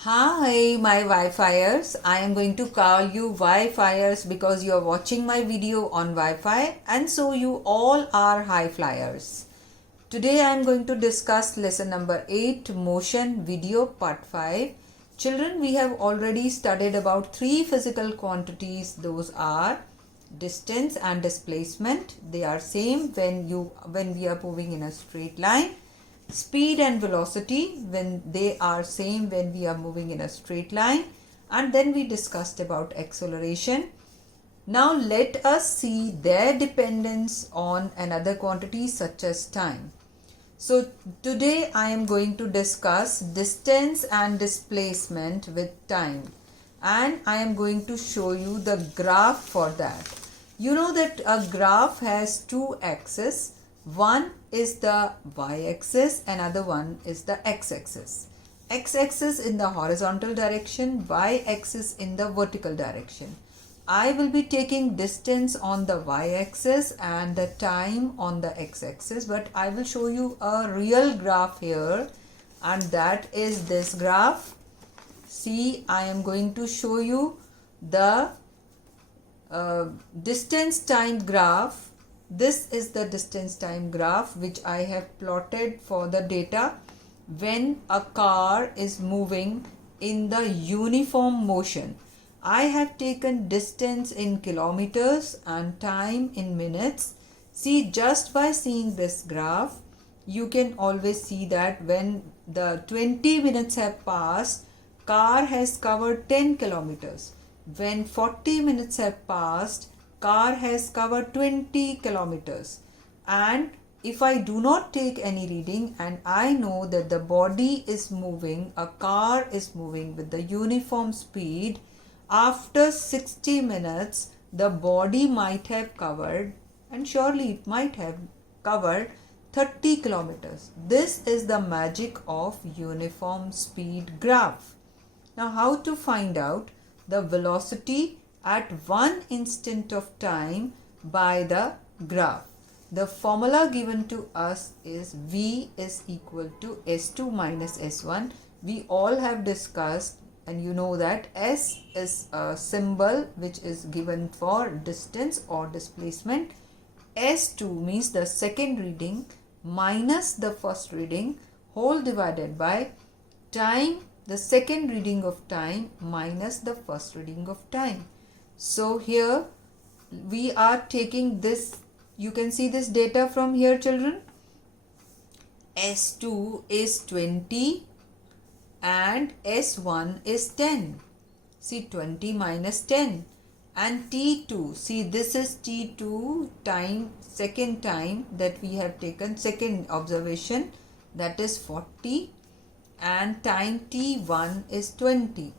Hi, my Wi-Fiers. I am going to call you Wi-Fiers because you are watching my video on Wi-Fi and so you all are high flyers. Today I am going to discuss lesson number 8, Motion Video Part 5. Children, we have already studied about three physical quantities. Those are distance and displacement. They are same when we are moving in a straight line. Speed and velocity, when they are same when we are moving in a straight line. And then we discussed about acceleration. Now let us see their dependence on another quantity such as time. So today I am going to discuss distance and displacement with time, and I am going to show you the graph for that. You know that a graph has two axes. One is the y-axis, another one is the x-axis. X-axis in the horizontal direction, y-axis in the vertical direction. I will be taking distance on the y-axis and the time on the x-axis, but I will show you a real graph here, and that is this graph. See, I am going to show you the distance time graph. This is the distance time graph which I have plotted for the data when a car is moving in the uniform motion. I have taken distance in kilometers and time in minutes. See, just by seeing this graph, you can always see that when the 20 minutes have passed, car has covered 10 kilometers. When 40 minutes have passed, car has covered 20 kilometers. And if I do not take any reading and I know that the body is moving, a car is moving with the uniform speed, after 60 minutes the body might have covered, and surely it might have covered 30 kilometers. This is the magic of uniform speed graph. Now how to find out the velocity at one instant of time by the graph? The formula given to us is V is equal to S2 minus S1. We all have discussed, and you know that S is a symbol which is given for distance or displacement. S2 means the second reading minus the first reading whole divided by time, the second reading of time minus the first reading of time. So here we are taking this, you can see this data from here, children. S2 is 20 and S1 is 10. See, 20 minus 10. And T2, see, this is T2 time, second time that we have taken, second observation, that is 40, and time T1 is 20.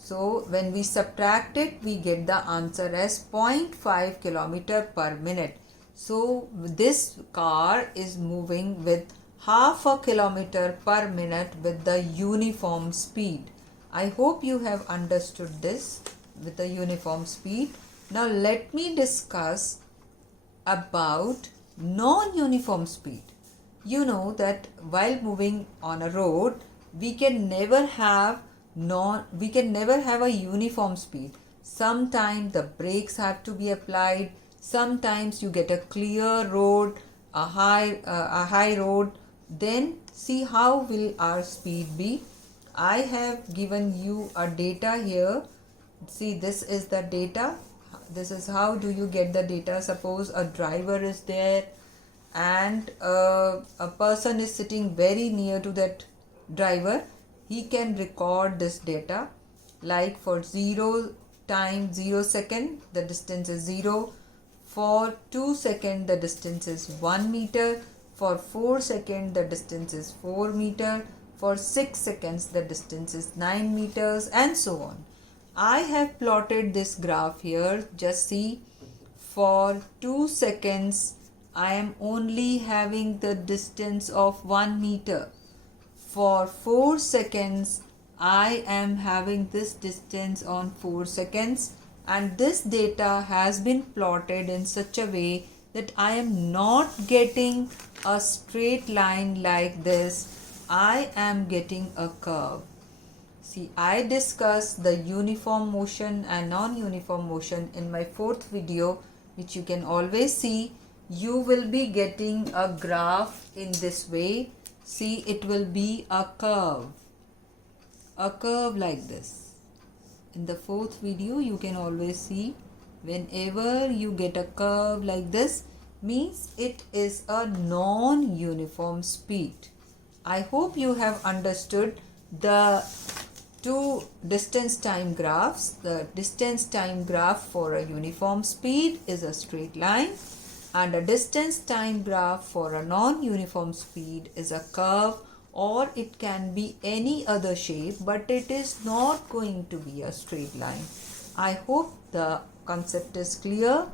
So when we subtract it, we get the answer as 0.5 kilometer per minute. So this car is moving with half a kilometer per minute with the uniform speed. I hope you have understood this with the uniform speed. Now let me discuss about non-uniform speed. You know that while moving on a road, we can never have a uniform speed. Sometimes the brakes have to be applied. Sometimes you get a clear road, a high road. Then see how will our speed be. I have given you a data here. See, this is the data. This is how do you get the data. Suppose a driver is there and a person is sitting very near to that driver. He can record this data, like for 0 time 0 second the distance is 0, for 2 second the distance is 1 meter, for 4 second the distance is 4 meter, for 6 seconds the distance is 9 meters, and so on. I have plotted this graph here. Just see, for 2 seconds I am only having the distance of 1 meter. For 4 seconds I am having this distance on 4 seconds, and this data has been plotted in such a way that I am not getting a straight line like this. I am getting a curve. See, I discussed the uniform motion and non-uniform motion in my fourth video, which you can always see. You will be getting a graph in this way. See, it will be a curve like this. In the fourth video, you can always see whenever you get a curve like this, means it is a non-uniform speed. I hope you have understood the two distance time graphs. The distance time graph for a uniform speed is a straight line, and a distance time graph for a non-uniform speed is a curve, or it can be any other shape, but it is not going to be a straight line. I hope the concept is clear.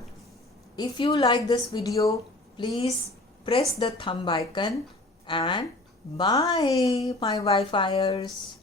If you like this video, please press the thumb icon, and bye my Wi-Fiers.